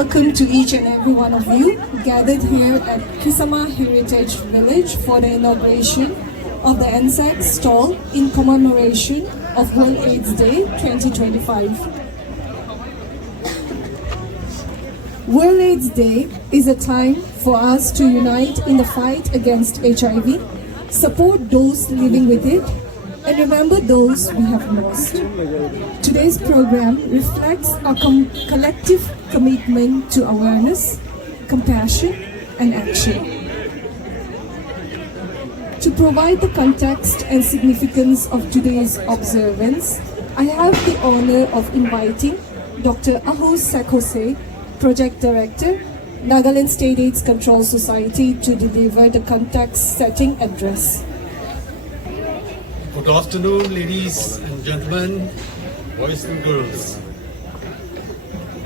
Welcome to each and every one of you gathered here at Kisama Heritage Village for the inauguration of the NSACS stall in commemoration of World AIDS Day 2025. World AIDS Day is a time for us to unite in the fight against HIV, support those living with it, and remember those we have lost. Today's program reflects our collective commitment to awareness, compassion, and action. To provide the context and significance of today's observance, I have the honor of inviting Dr. Ahu Sekhose, Project Director, Nagaland State AIDS Control Society, to deliver the context-setting address. Good afternoon, ladies and gentlemen, boys and girls.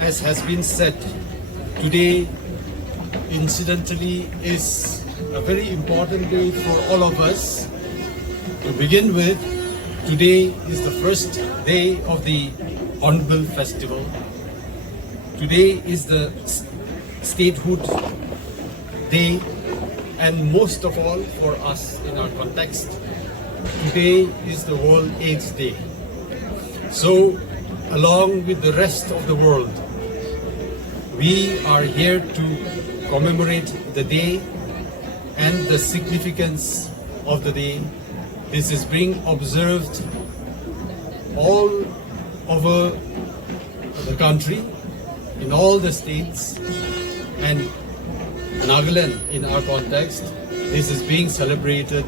As has been said, today incidentally is a very important day for all of us. To begin with, today is the first day of the Hornbill Festival. Today is the statehood day, and most of all for us in our context, today is the World AIDS Day. So, along with the rest of the world, we are here to commemorate the day and the significance of the day. This is being observed all over the country, in all the states, and Nagaland in our context, this is being celebrated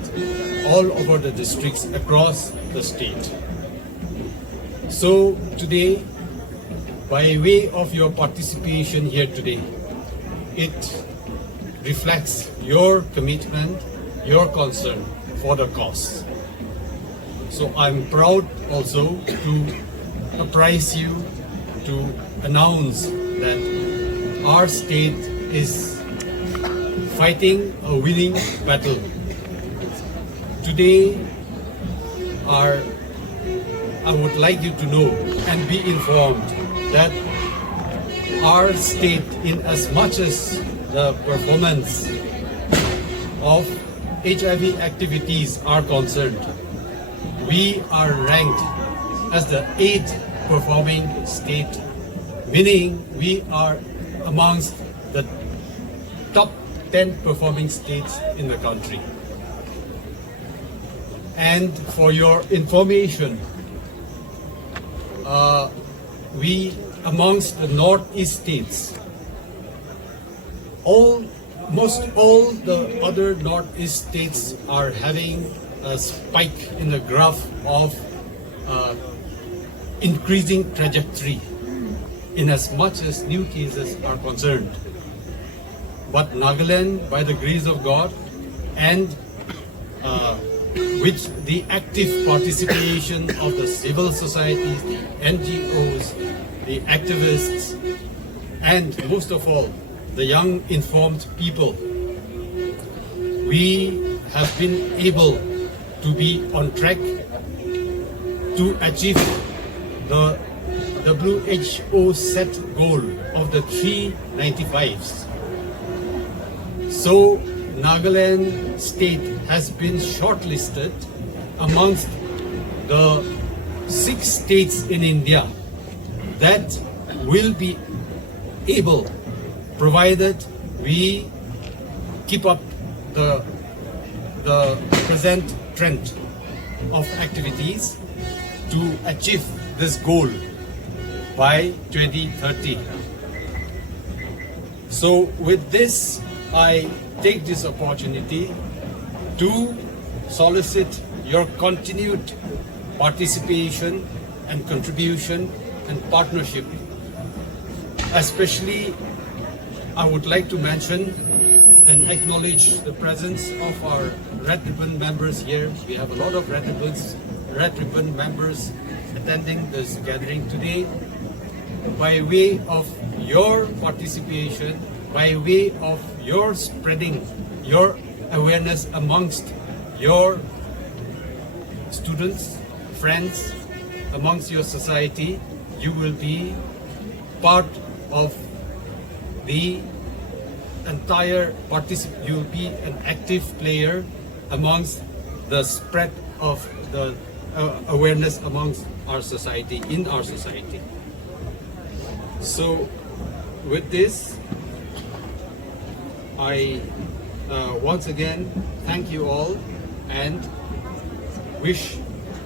all over the districts across the state. So today, by way of your participation here today, it reflects your commitment, your concern for the cause. So I'm proud also to apprise you, to announce that our state is fighting a winning battle. Today, I would like you to know and be informed that our state, in as much as the performance of HIV activities are concerned, we are ranked as the 8th performing state, meaning we are amongst the top 10 performing states in the country. And for your information, we, amongst the northeast states, almost all the other northeast states are having a spike in the graph of increasing trajectory in as much as new cases are concerned. But Nagaland, by the grace of God, and with the active participation of the civil societies, the NGOs, the activists, and most of all, the young informed people, we have been able to be on track to achieve the WHO set goal of the 395s. So Nagaland state has been shortlisted amongst the 6 states in India that will be able, provided we keep up the present trend of activities, to achieve this goal by 2030. So with this, I take this opportunity to solicit your continued participation and contribution and partnership. Especially, I would like to mention and acknowledge the presence of our Red Ribbon members here. We have a lot of Red Ribbon members attending this gathering today. By way of your participation, by way of your spreading your awareness amongst your students, friends, amongst your society, you will be part of the entire you will be an active player amongst the spread of the awareness amongst our society, in our society. So with this, I once again thank you all and wish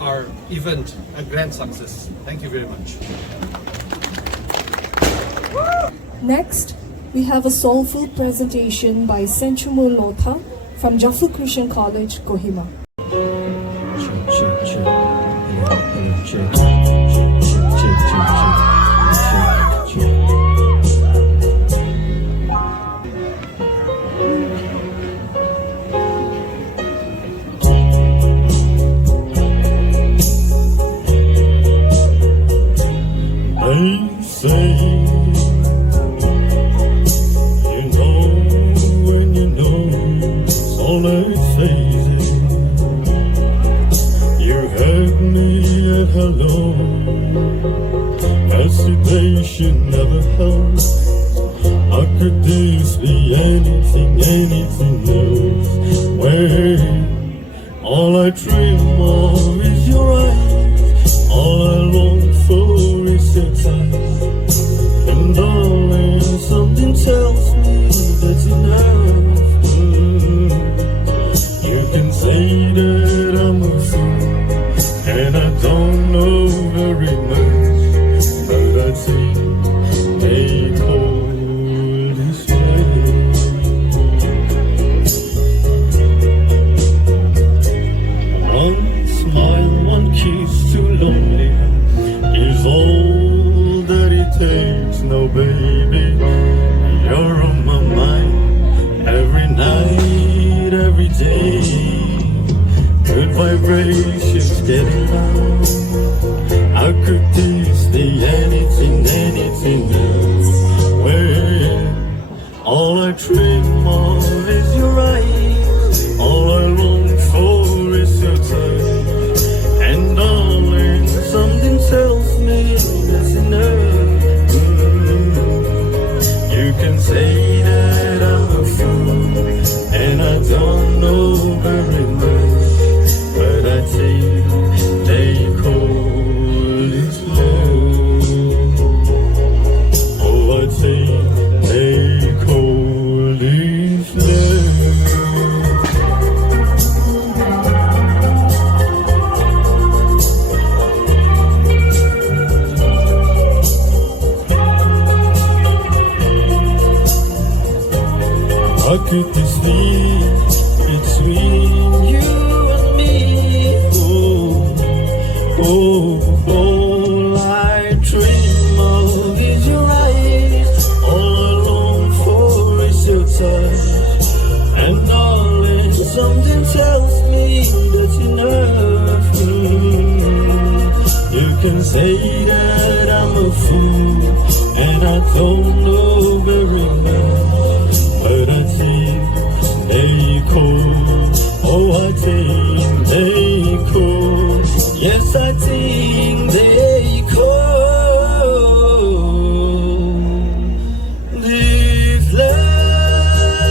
our event a grand success. Thank you very much. Next, we have a soulful presentation by Senchumo Lotha from Jaffu Christian College, Kohima. They say, you know when you know, it's all it says. You heard me at hello, masturbation never helps. How could this be anything else? When all I dream of is your eyes, all I long for is your touch. And darling, something tells me that's enough. You can say that I'm a fool, and I don't know very much, but I think they call this right. One smile, one kiss, too lonely is all that it takes. No, baby, you're on my mind every night, every day. Good vibrations getting loud. How could this be anything else? When all I dream of is your eyes, all I long for is your touch. And darling, something tells me that's enough. You can say that I'm a fool, and I don't know very much, but I think they call it love. Oh, I think they call it love. How could this be between you and me? All I dream of is your eyes, all I long for is your touch. And darling, something tells me that's enough. You can say that I'm a fool, and I don't know very much, but I think they call. Oh, I think they call. Yes, I think they call this love.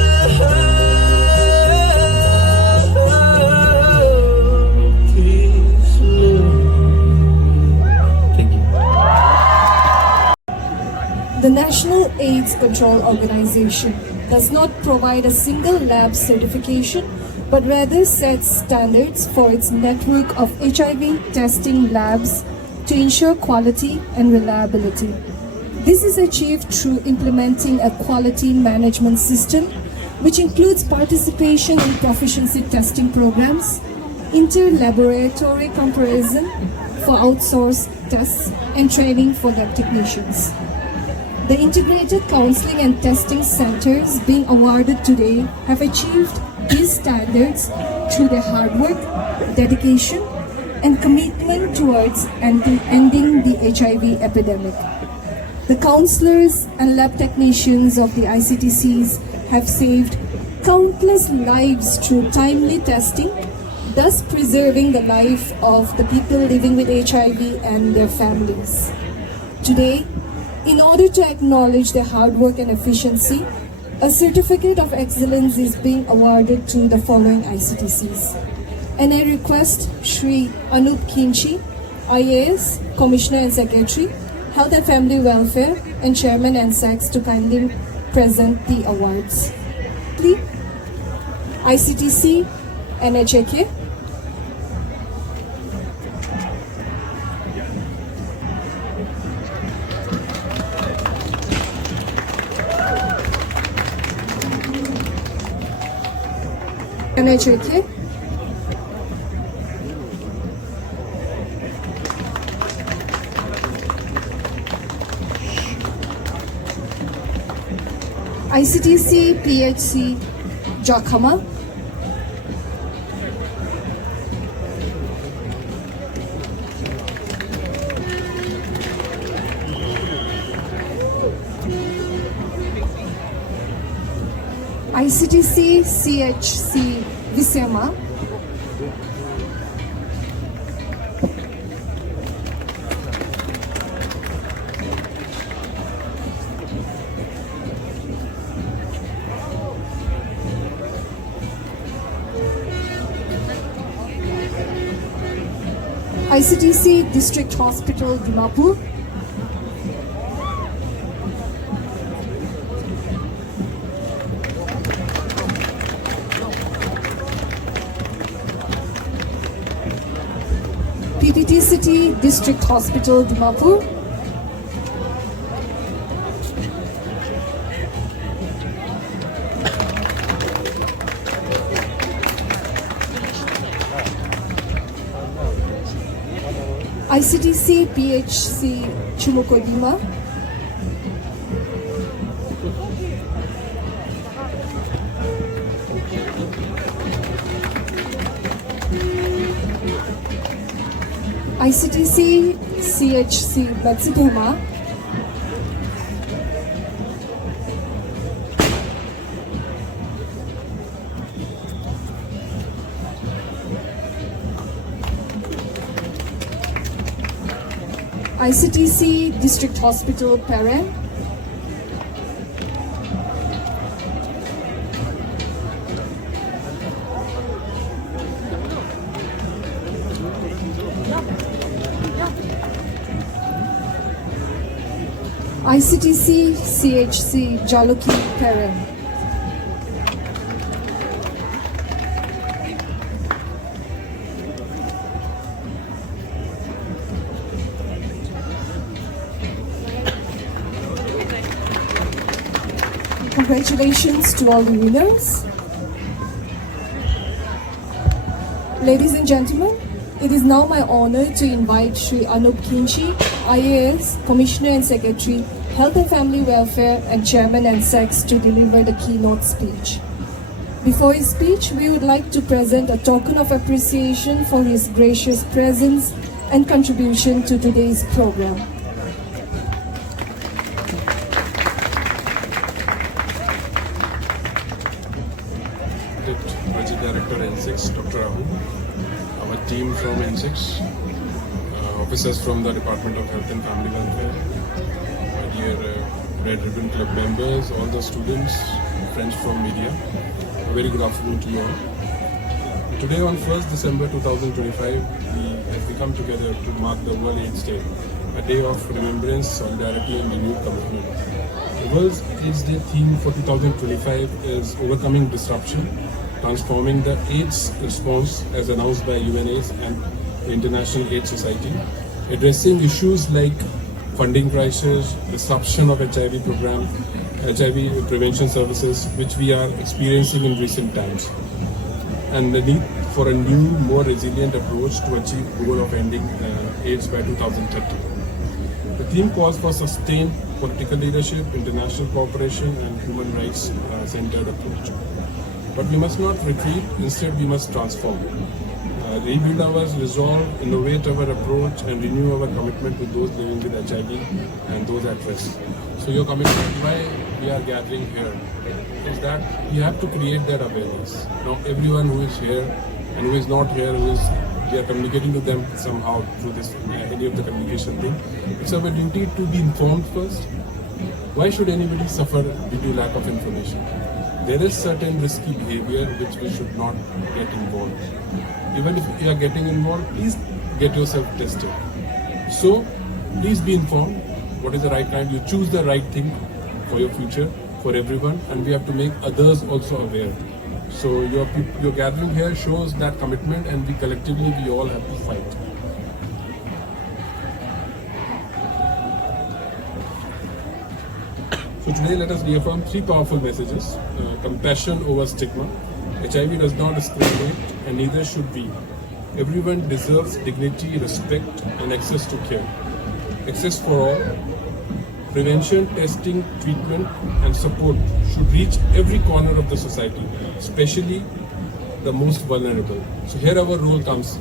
This love. Thank you. The National AIDS Control Organization does not provide a single lab certification, but rather sets standards for its network of HIV testing labs to ensure quality and reliability. This is achieved through implementing a quality management system, which includes participation in proficiency testing programs, inter-laboratory comparison for outsourced tests, and training for lab technicians. The integrated counseling and testing centers being awarded today have achieved these standards through their hard work, dedication, and commitment towards ending the HIV epidemic. The counselors and lab technicians of the ICTCs have saved countless lives through timely testing, thus preserving the life of the people living with HIV and their families. Today, In order to acknowledge their hard work and efficiency, a certificate of excellence is being awarded to the following ICTCs. And I request Shri Anoop Khinchi, IAS, Commissioner and Secretary, Health and Family Welfare, and Chairman NSACS to kindly present the awards. Please. ICTC, NHAK. NHAK. ICTC PHC Jakama. ICTC CHC Visema. ICTC District Hospital Dimapur. PPT City District Hospital Dimapur. ICTC PHC Chumukodima. ICTC CHC Batsipuma. ICTC District Hospital Paren. ICTC CHC Jaluki Paren. Congratulations to all the winners. Ladies and gentlemen, it is now my honor to invite Shri Anoop Khinchi, IAS, Commissioner and Secretary, Health and Family Welfare, and Chairman NSACS to deliver the keynote speech. Before his speech, we would like to present a token of appreciation for his gracious presence and contribution to today's program. Project Director NSACS Dr. Ahu, our team from NSACS, officers from the Department of Health and Family Welfare, my dear Red Ribbon Club members, all the students, friends from media, a very good afternoon to you all. Today on 1st December 2025, we come together to mark the World AIDS Day, a day of remembrance, solidarity and renewed commitment. The World AIDS Day theme for 2025 is Overcoming Disruption, Transforming the AIDS Response as announced by UNAIDS and the International AIDS Society, addressing issues like funding crisis, disruption of HIV program, HIV prevention services, which we are experiencing in recent times, and the need for a new, more resilient approach to achieve the goal of ending AIDS by 2030. The theme calls for sustained political leadership, international cooperation, and human rights centered approach. But we must not retreat, instead we must transform. Rebuild our resolve, innovate our approach, and renew our commitment to those living with HIV and those at risk. So your commitment, why we are gathering here, is that we have to create that awareness. Now everyone who is here and who is not here, who is we are communicating to them somehow through this any of the communication thing. It's our duty to be informed first. Why should anybody suffer due to lack of information? There is certain risky behavior which we should not get involved. Even if you are getting involved, please get yourself tested. So please be informed what is the right kind. You choose the right thing for your future, for everyone, and we have to make others also aware. So your gathering here shows that commitment, and we collectively, we all have to fight. So today let us reaffirm three powerful messages. Compassion over stigma. HIV does not discriminate, and neither should we. Everyone deserves dignity, respect, and access to care. Access for all. Prevention, testing, treatment, and support should reach every corner of the society, especially the most vulnerable. So here our role becomes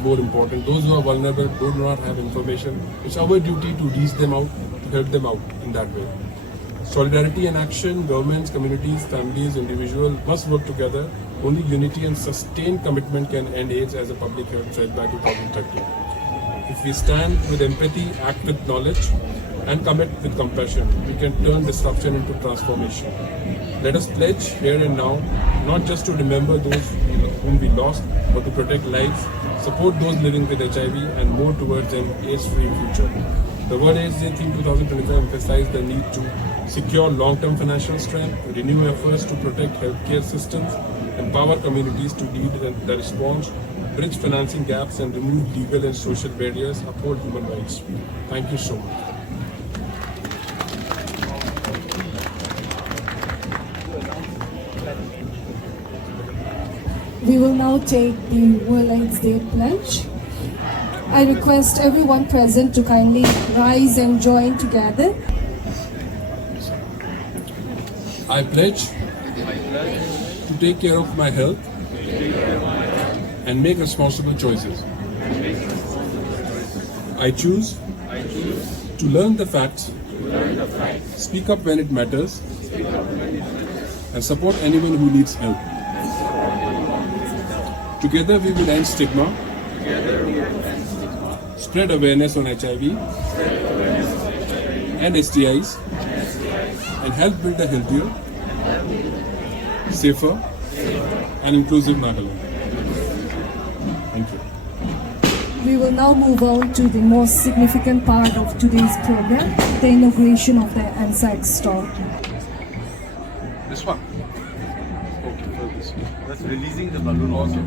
more important. Those who are vulnerable, do not have information. It's our duty to reach them out, to help them out in that way. Solidarity and action, governments, communities, families, individuals must work together. Only unity and sustained commitment can end AIDS as a public health threat by 2030. If we stand with empathy, act with knowledge, and commit with compassion, we can turn disruption into transformation. Let us pledge here and now, not just to remember those whom we lost, but to protect lives, support those living with HIV, and move towards an AIDS-free future. The World AIDS Day theme 2025 emphasized the need to secure long-term financial strength, renew efforts to protect healthcare systems, empower communities to lead the response, bridge financing gaps, and remove legal and social barriers, uphold human rights. Thank you so much. We will now take the World AIDS Day pledge. I request everyone present to kindly rise and join together. I pledge to take care of my health and make responsible choices. I choose to learn the facts, speak up when it matters, and support anyone who needs help. Together we will end stigma, spread awareness on HIV and STIs, and help build a healthier, safer, and inclusive Nagaland. Thank you. We will now move on to the most significant part of today's program, the inauguration of the NSACS store. This one? Okay, for this. That's releasing the balloon also.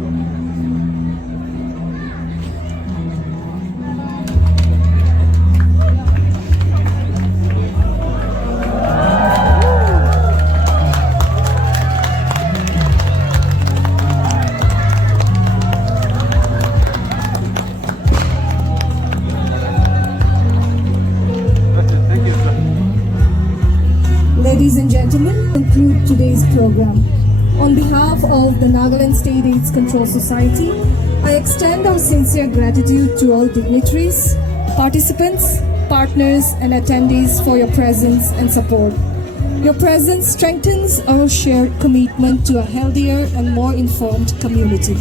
Ladies and gentlemen, conclude today's program. On behalf of the Nagaland State AIDS Control Society, I extend our sincere gratitude to all dignitaries, participants, partners, and attendees for your presence and support. Your presence strengthens our shared commitment to a healthier and more informed community.